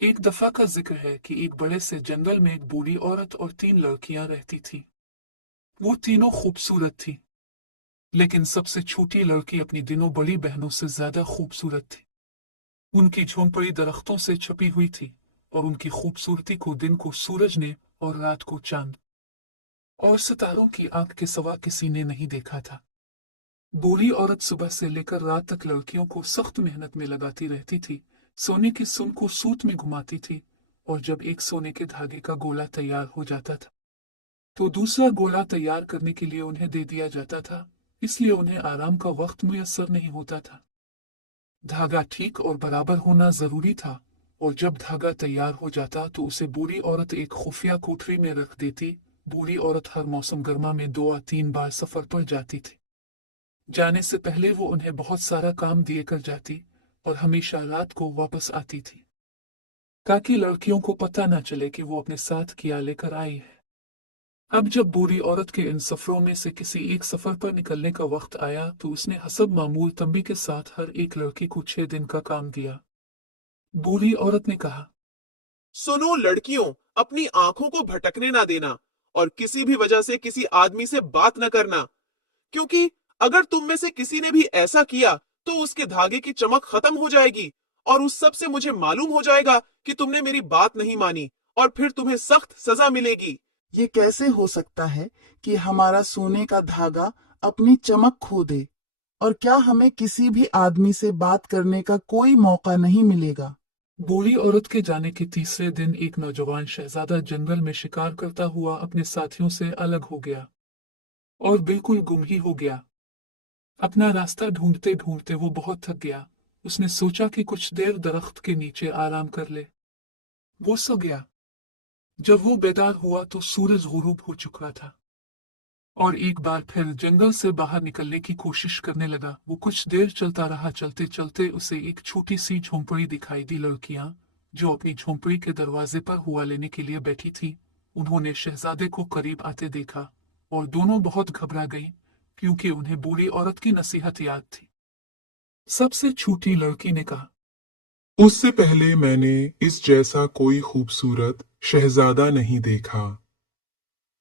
एक दफा का जिक्र है कि एक बड़े से जंगल में एक बूढ़ी औरत और 3 लड़कियां रहती थीं। वो तीनों खूबसूरत थीं, लेकिन सबसे छोटी लड़की अपनी दिनों बड़ी बहनों से ज्यादा खूबसूरत थी। उनकी झोंपड़ी दरख्तों से छपी हुई थी और उनकी खूबसूरती को दिन को सूरज ने और रात को चांद और सितारों की आंख के सिवा किसी ने नहीं देखा था। बूढ़ी औरत सुबह से लेकर रात तक लड़कियों को सख्त मेहनत में लगाती रहती थी। सोने की सुन को सूत में घुमाती थी, और जब एक सोने के धागे का गोला तैयार हो जाता था तो दूसरा गोला तैयार करने के लिए उन्हें दे दिया जाता था। इसलिए उन्हें आराम का वक्त मुयस्सर नहीं होता था। धागा ठीक और बराबर होना जरूरी था, और जब धागा तैयार हो जाता तो उसे बूढ़ी औरत एक खुफिया कोठरी में रख देती। बूढ़ी औरत हर मौसम गर्मा में 2 या 3 बार सफर पर जाती थी। जाने से पहले वो उन्हें बहुत सारा काम दिए कर जाती और हमेशा रात को वापस आती थी, ताकि लड़कियों को पता न चले कि वो अपने साथ क्या लेकर आई है। अब जब बूढ़ी औरत के इन सफरों में से किसी एक सफर पर निकलने का वक्त आया तो उसने हसब मामूल तंबी के साथ हर एक लड़की को 6 दिन का काम दिया। बूढ़ी औरत ने कहा, सुनो लड़कियों, अपनी आंखों को भटकने ना देना और किसी भी वजह से किसी आदमी से बात न करना, क्योंकि अगर तुम में से किसी ने भी ऐसा किया तो उसके धागे की चमक खत्म हो जाएगी और उस सब से मुझे मालूम हो जाएगा कि तुमने मेरी बात नहीं मानी और फिर तुम्हें सख्त सजा मिलेगी। ये कैसे हो सकता है कि हमारा सोने का धागा अपनी चमक खो दे, और क्या हमें किसी भी आदमी से बात करने का कोई मौका नहीं मिलेगा? बूढ़ी औरत के जाने के तीसरे दिन एक नौजवान शहजादा जंगल में शिकार करता हुआ अपने साथियों से अलग हो गया और बिल्कुल गुम ही हो गया। अपना रास्ता ढूंढते ढूंढते वो बहुत थक गया। उसने सोचा कि कुछ देर दरख्त के नीचे आराम कर ले। वो सो गया। जब वो बेदार हुआ तो सूरज गुरूब हो चुका था और एक बार फिर जंगल से बाहर निकलने की कोशिश करने लगा। वो कुछ देर चलता रहा। चलते चलते उसे एक छोटी सी झोंपड़ी दिखाई दी। लड़कियां जो अपनी झोंपड़ी के दरवाजे पर हुआ लेने के लिए बैठी थी, उन्होंने शहजादे को करीब आते देखा और दोनों बहुत घबरा गईं, क्योंकि उन्हें बूढ़ी औरत की नसीहत याद थी। सबसे छोटी लड़की ने कहा, उससे पहले मैंने इस जैसा कोई खूबसूरत शहजादा नहीं देखा।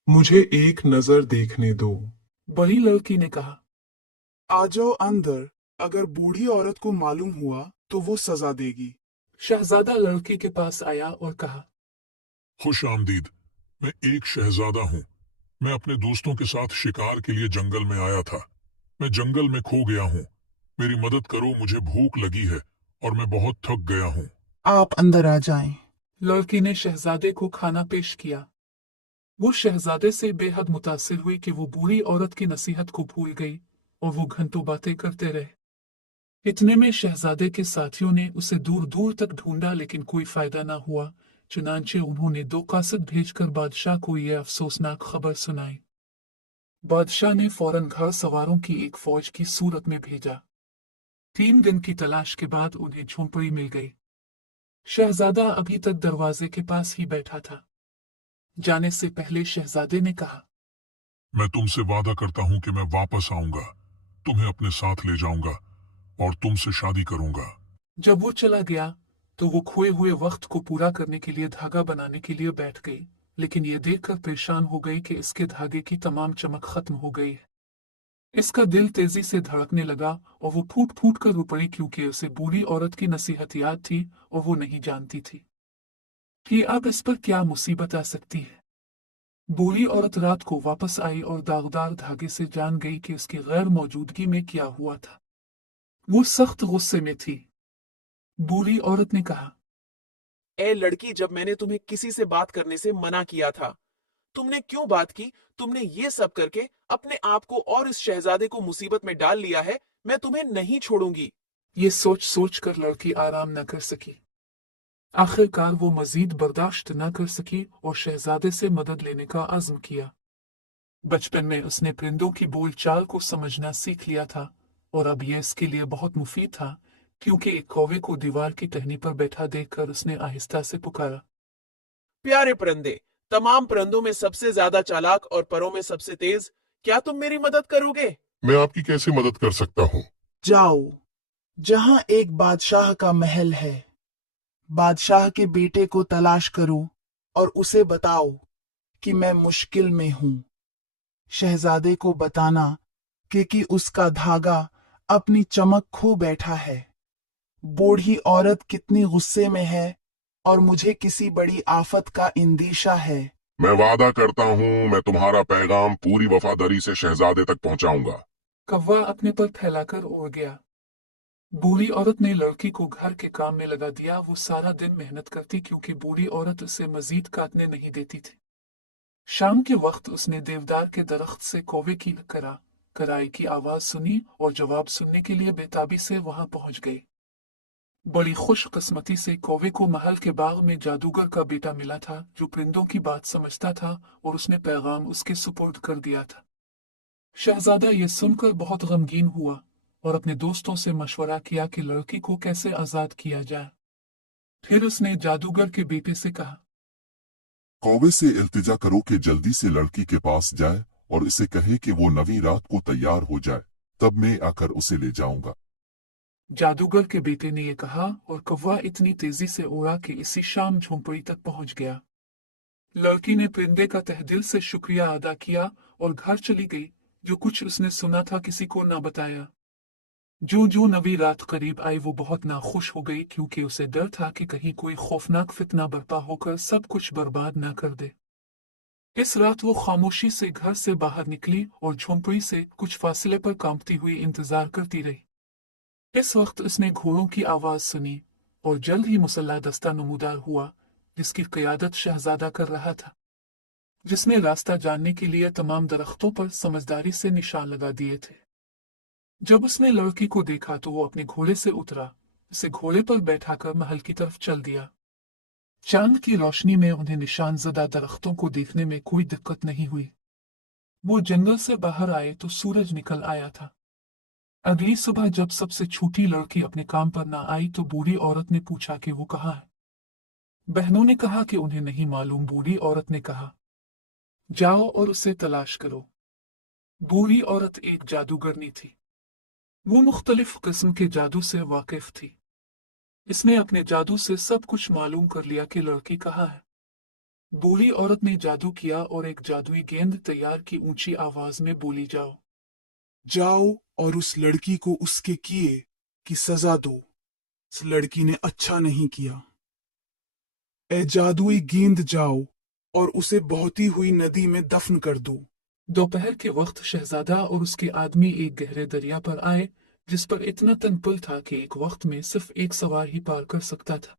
मुझे एक नजर देखने दो। बड़ी लड़की ने कहा, आ जाओ अंदर, अगर बूढ़ी औरत को मालूम हुआ तो वो सजा देगी। शहजादा लड़की के पास आया और कहा, खुश आमदीद। मैं एक शहजादा हूँ। मैं अपने दोस्तों के साथ शिकार के लिए जंगल में आया था। मैं जंगल में खो गया हूँ। मेरी मदद करो, मुझे भूख लगी है और मैं बहुत थक गया हूँ। आप अंदर आ जाएं। लड़की ने शहजादे को खाना पेश किया। वो शहजादे से बेहद मुतासिर हुई कि वो बूढ़ी औरत की नसीहत को भूल गई और वो घंटों बातें करते रहे। इतने में शहजादे के साथियों ने उसे दूर दूर तक ढूंढा, लेकिन कोई फायदा ना हुआ। चुनांचे उन्होंने 2 कासिद भेजकर बादशाह को यह अफसोसनाक खबर सुनाई। बादशाह ने फौरन घर सवारों की एक फौज की सूरत में भेजा। 3 दिन की तलाश के बाद उन्हें झोंपड़ी मिल गई। शहजादा अभी तक दरवाजे के पास ही बैठा था। जाने से पहले शहजादे ने कहा, मैं तुमसे वादा करता हूँ कि मैं वापस आऊंगा, तुम्हें अपने साथ ले जाऊंगा और तुमसे शादी करूंगा। जब वो चला गया तो वो खोए हुए वक्त को पूरा करने के लिए धागा बनाने के लिए बैठ गई, लेकिन ये देखकर परेशान हो गई कि इसके धागे की तमाम चमक खत्म हो गई है। इसका दिल तेजी से धड़कने लगा और वो फूट फूट कर रो पड़ी, क्योंकि उसे बूढ़ी औरत की नसीहत याद थी और वो नहीं जानती थी कि अब इस पर क्या मुसीबत आ सकती है। बूढ़ी औरत रात को वापस आई और दागदार धागे से जान गई कि उसकी गैर मौजूदगी में क्या हुआ था। वो सख्त गुस्से में थी। बूढ़ी औरत ने कहा, ए लड़की, जब मैंने तुम्हें किसी से बात करने से मना किया था, तुमने क्यों बात की? तुमने ये सब करके अपने आप को और इस शहजादे को मुसीबत में डाल लिया है। मैं तुम्हें नहीं छोड़ूंगी। ये सोच सोच कर लड़की आराम न कर सकी। आखिरकार वो मजीद बर्दाश्त न कर सकी और शहजादे से मदद लेने का अज़्म किया। बचपन में उसने परिंदों की बोल चाल को समझना सीख लिया था और अब यह इसके लिए बहुत मुफीद था, क्योंकि एक कौवे को दीवार की टहनी पर बैठा देखकर उसने आहिस्ता से पुकारा, प्यारे परिंदे, तमाम परिंदों में सबसे ज्यादा चालाक और परों में सबसे तेज, क्या तुम मेरी मदद करोगे? मैं आपकी कैसे मदद कर सकता हूँ? जाओ जहां एक बादशाह का महल है। बादशाह के बेटे को तलाश करो और उसे बताओ कि मैं मुश्किल में हूं। शहजादे को बताना कि उसका धागा अपनी चमक खो बैठा है। बूढ़ी औरत कितनी गुस्से में है और मुझे किसी बड़ी आफत का अंदेशा है। मैं वादा करता हूँ मैं तुम्हारा पैगाम पूरी वफादारी से शहजादे तक पहुंचाऊंगा। कौवा अपने पर फैलाकर उड़ गया। बूढ़ी औरत ने लड़की को घर के काम में लगा दिया। वो सारा दिन मेहनत करती क्योंकि बूढ़ी औरत उसे मजीद काटने नहीं देती थी। शाम के वक्त उसने देवदार के दरख्त से कौवे की कराई की आवाज सुनी और जवाब सुनने के लिए बेताबी से वहां पहुंच गई। बड़ी खुशकिस्मती से कौवे को महल के बाग में जादूगर का बेटा मिला था जो परिंदों की बात समझता था और उसने पैगाम उसके सुपुर्द कर दिया था। शहजादा ये सुनकर बहुत गमगीन हुआ और अपने दोस्तों से मशवरा किया कि लड़की को कैसे आजाद किया जाए। फिर उसने जादूगर के बेटे से कहा, कौवे से इल्तिजा करो कि जल्दी से लड़की के पास जाए और इसे कहे कि वो नवी रात को तैयार हो जाए, तब मैं आकर उसे ले जाऊंगा। जादूगर के बेटे ने यह कहा और कौवा इतनी तेजी से उड़ा कि इसी शाम झोंपड़ी तक पहुंच गया। लड़की ने परिंदे का तहदिल से शुक्रिया अदा किया और घर चली गई। जो कुछ उसने सुना था किसी को ना बताया। जो नवी रात करीब आई वो बहुत नाखुश हो गई क्योंकि उसे डर था कि कहीं कोई खौफनाक फितना बर्पा होकर सब कुछ बर्बाद ना कर दे। इस रात वो खामोशी से घर से बाहर निकली और झोंपड़ी से कुछ फासले पर कांपती हुई इंतजार करती रही। इस वक्त उसने घोड़ों की आवाज सुनी और जल्द ही मुसल्ला दस्ता नमूदार हुआ जिसकी क़यादत शहजादा कर रहा था, जिसने रास्ता जानने के लिए तमाम दरख्तों पर समझदारी से निशान लगा दिए थे। जब उसने लड़की को देखा तो वो अपने घोड़े से उतरा, उसे घोड़े पर बैठाकर महल की तरफ चल दिया। चांद की रोशनी में उन्हें निशान ज़दा दरख्तों को देखने में कोई दिक्कत नहीं हुई। वो जंगल से बाहर आए तो सूरज निकल आया था। अगली सुबह जब सबसे छोटी लड़की अपने काम पर ना आई तो बूढ़ी औरत ने पूछा कि वो कहाँ है। बहनों ने कहा कि उन्हें नहीं मालूम। बूढ़ी औरत ने कहा, जाओ और उसे तलाश करो। बूढ़ी औरत एक जादूगरनी थी। वो मुख्तलिफ किस्म के जादू से वाकिफ थी। इसने अपने जादू से सब कुछ मालूम कर लिया कि लड़की कहाँ है। बूढ़ी औरत ने जादू किया और एक जादुई गेंद तैयार की। ऊंची आवाज में बोली, जाओ जाओ और उस लड़की को उसके किए की सजा दो। इस लड़की ने अच्छा नहीं किया। ए जादुई गेंद, जाओ और उसे बहती हुई नदी में दफन कर दो। दोपहर के वक्त शहजादा और उसके आदमी एक गहरे दरिया पर आए जिस पर इतना तनपुल था कि एक वक्त में सिर्फ एक सवार ही पार कर सकता था।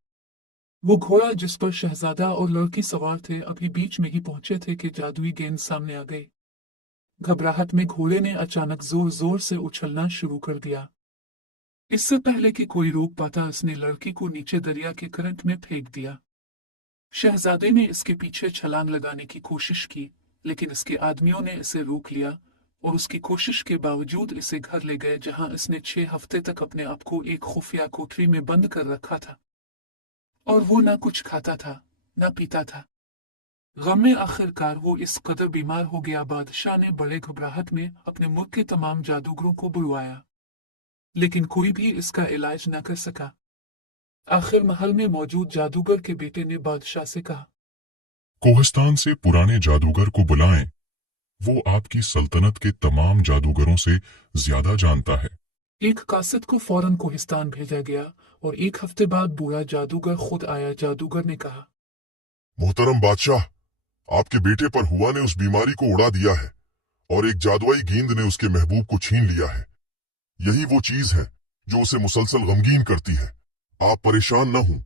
वो घोड़ा जिस पर शहजादा और लड़की सवार थे अभी बीच में ही पहुंचे थे कि जादुई गेंद सामने आ गई। घबराहट में घोड़े ने अचानक जोर जोर से उछलना शुरू कर दिया। इससे पहले कि कोई रोक पाता उसने लड़की को नीचे दरिया के करंट में फेंक दिया। शहजादे ने इसके पीछे छलांग लगाने की कोशिश की लेकिन इसके आदमियों ने इसे रोक लिया और उसकी कोशिश के बावजूद इसे घर ले गए जहां इसने 6 हफ्ते तक अपने आप को एक खुफिया कोठरी में बंद कर रखा था और वो ना कुछ खाता था ना पीता था। गम में आखिरकार वो इस कदर बीमार हो गया। बादशाह ने बड़े घबराहट में अपने मुल्क के तमाम जादूगरों को बुलवाया लेकिन कोई भी इसका इलाज न कर सका। आखिर महल में मौजूद जादूगर के बेटे ने बादशाह से कहा, कोहिस्तान से पुराने जादूगर को बुलाएं। वो आपकी सल्तनत के तमाम जादूगरों से ज्यादा जानता है। एक कासिद को फौरन कोहिस्तान भेजा गया और 1 हफ्ते बाद बूढ़ा जादूगर खुद आया। जादूगर ने कहा, मोहतरम बादशाह, आपके बेटे पर हुआ ने उस बीमारी को उड़ा दिया है और एक जादुई गेंद ने उसके महबूब को छीन लिया है। यही वो चीज है जो उसे मुसलसल गमगीन करती है। आप परेशान न हों,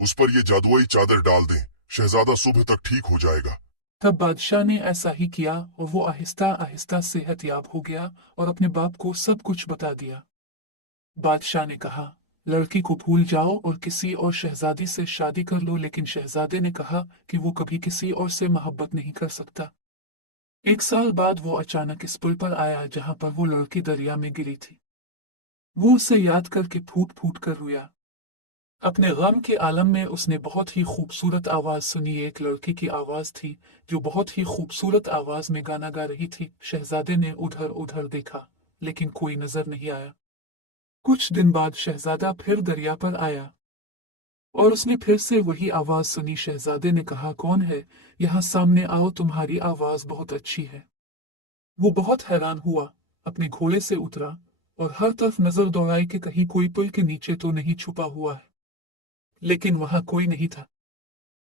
उस पर ये जादुई चादर डाल दें, शहजादा सुबह तक ठीक हो जाएगा। तब बादशाह ने ऐसा ही किया और वो आहिस्ता आहिस्ता सेहतयाब हो गया और अपने बाप को सब कुछ बता दिया। बादशाह ने कहा, लड़की को भूल जाओ और किसी और शहजादी से शादी कर लो। लेकिन शहजादे ने कहा कि वो कभी किसी और से मोहब्बत नहीं कर सकता। 1 साल बाद वो अचानक इस पुल पर आया जहां पर वो लड़की दरिया में गिरी थी। वो उसे याद करके फूट फूट कर रोया। अपने गम के आलम में उसने बहुत ही खूबसूरत आवाज सुनी। एक लड़की की आवाज थी जो बहुत ही खूबसूरत आवाज में गाना गा रही थी। शहजादे ने उधर उधर देखा लेकिन कोई नजर नहीं आया। कुछ दिन बाद शहजादा फिर दरिया पर आया। और उसने फिर से वही आवाज सुनी। शहजादे ने कहा, कौन है? यहाँ सामने आओ, तुम्हारी आवाज बहुत अच्छी है। वो बहुत हैरान हुआ, अपने घोड़े से उतरा और हर तरफ नजर दौड़ाई कि कहीं कोई पुल के नीचे तो नहीं छुपा हुआ है, लेकिन वहां कोई नहीं था।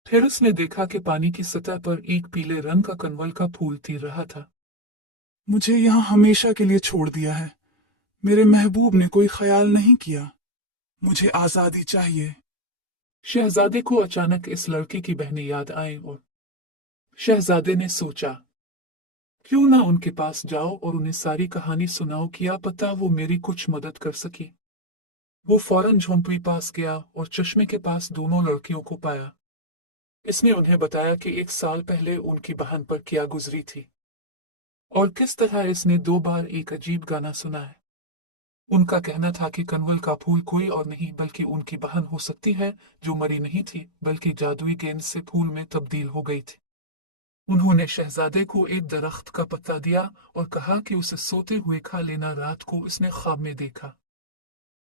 फिर उसने देखा कि पानी की सतह पर एक पीले रंग का कनवल का फूल तीर रहा था। मुझे यहाँ हमेशा के लिए छोड़ दिया है। मेरे महबूब ने कोई ख्याल नहीं किया। मुझे आजादी चाहिए। शहजादे को अचानक इस लड़के की बहनें याद आईं और शहजादे ने सोचा, क्यों ना उनके पास जाओ और उन्हें सारी कहानी सुनाओ, क्या पता वो मेरी कुछ मदद कर सके। वो फौरन झोंपड़ी पास गया और चश्मे के पास दोनों लड़कियों को पाया। इसने उन्हें बताया कि 1 साल पहले उनकी बहन पर क्या गुजरी थी और किस तरह इसने 2 बार एक अजीब गाना सुना है। उनका कहना था कि कनवल का फूल कोई और नहीं बल्कि उनकी बहन हो सकती है, जो मरी नहीं थी बल्कि जादुई गेंद से फूल में तब्दील हो गई थी। उन्होंने शहजादे को एक दरख्त का पत्ता दिया और कहा कि उसे सोते हुए खा लेना। रात को इसने ख्वाब में देखा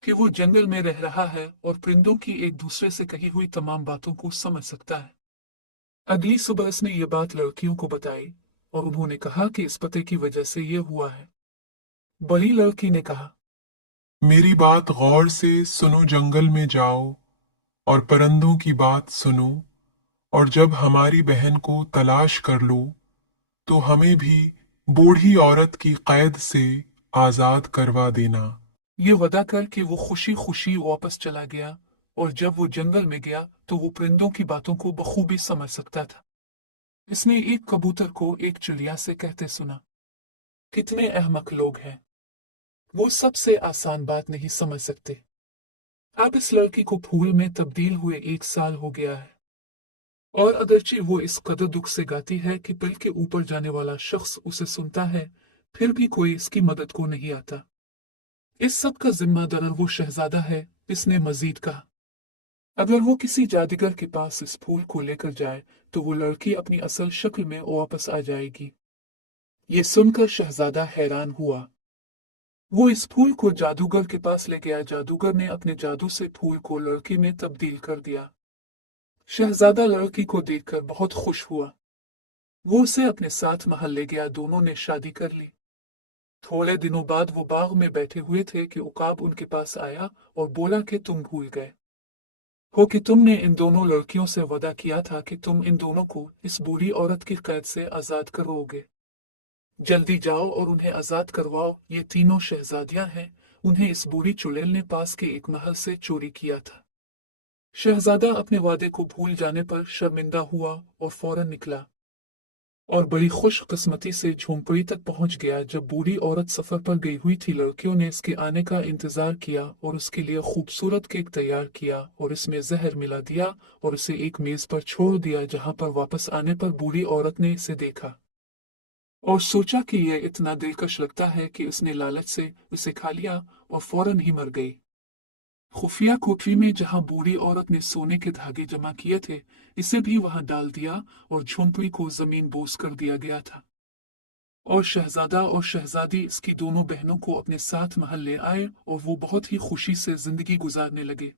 कि वो जंगल में रह रहा है और परिंदों की एक दूसरे से कही हुई तमाम बातों को समझ सकता है। अगली सुबह इसने ये बात लड़कियों को बताई और उन्होंने कहा कि इस पते की वजह से ये हुआ है। बड़ी लड़की ने कहा, मेरी बात गौर से सुनो, जंगल में जाओ और परिंदों की बात सुनो, और जब हमारी बहन को तलाश कर लो तो हमें भी बूढ़ी औरत की कैद से आजाद करवा देना। ये वादा करके वो खुशी खुशी वापस चला गया और जब वो जंगल में गया तो वो परिंदों की बातों को बखूबी समझ सकता था। इसने एक कबूतर को एक चिड़िया से कहते सुना, कितने अहमक लोग हैं, वो सबसे आसान बात नहीं समझ सकते। अब इस लड़की को फूल में तब्दील हुए 1 साल हो गया है और अगरचे वो इस कदर दुख से गाती है कि पिल के ऊपर जाने वाला शख्स उसे सुनता है, फिर भी कोई इसकी मदद को नहीं आता। इस सब का जिम्मेदार वो शहजादा है। इसने मजीद कहा, अगर वो किसी जादूगर के पास इस फूल को लेकर जाए तो वो लड़की अपनी असल शक्ल में वापस आ जाएगी। ये सुनकर शहजादा हैरान हुआ। वो इस फूल को जादूगर के पास ले गया। जादूगर ने अपने जादू से फूल को लड़की में तब्दील कर दिया। शहजादा लड़की को देखकर बहुत खुश हुआ। वो उसे अपने साथ महल ले गया। दोनों ने शादी कर ली। थोड़े दिनों बाद वो बाग में बैठे हुए थे कि उकाब उनके पास आया और बोला कि तुम भूल गए हो कि तुमने इन दोनों लड़कियों से वादा किया था कि तुम इन दोनों को इस बूढ़ी औरत की कैद से आजाद करोगे। जल्दी जाओ और उन्हें आजाद करवाओ। ये तीनों शहजादियां हैं। उन्हें इस बूढ़ी चुड़ैल ने पास के एक महल से चोरी किया था। शहजादा अपने वादे को भूल जाने पर शर्मिंदा हुआ और फौरन निकला और बड़ी खुशकिस्मती से झोंपड़ी तक पहुंच गया। जब बूढ़ी औरत सफर पर गई हुई थी, लड़कियों ने इसके आने का इंतजार किया और उसके लिए खूबसूरत केक तैयार किया और इसमें जहर मिला दिया और उसे एक मेज पर छोड़ दिया, जहां पर वापस आने पर बूढ़ी औरत ने इसे देखा और सोचा कि यह इतना दिलकश लगता है कि उसने लालच से उसे खा लिया और फौरन ही मर गई। खुफिया कोठरी में जहां बूढ़ी औरत ने सोने के धागे जमा किए थे, इसे भी वहां डाल दिया और झोंपड़ी को जमीन बोस कर दिया गया था। और शहजादा और शहजादी इसकी दोनों बहनों को अपने साथ महल ले आए और वो बहुत ही खुशी से जिंदगी गुजारने लगे।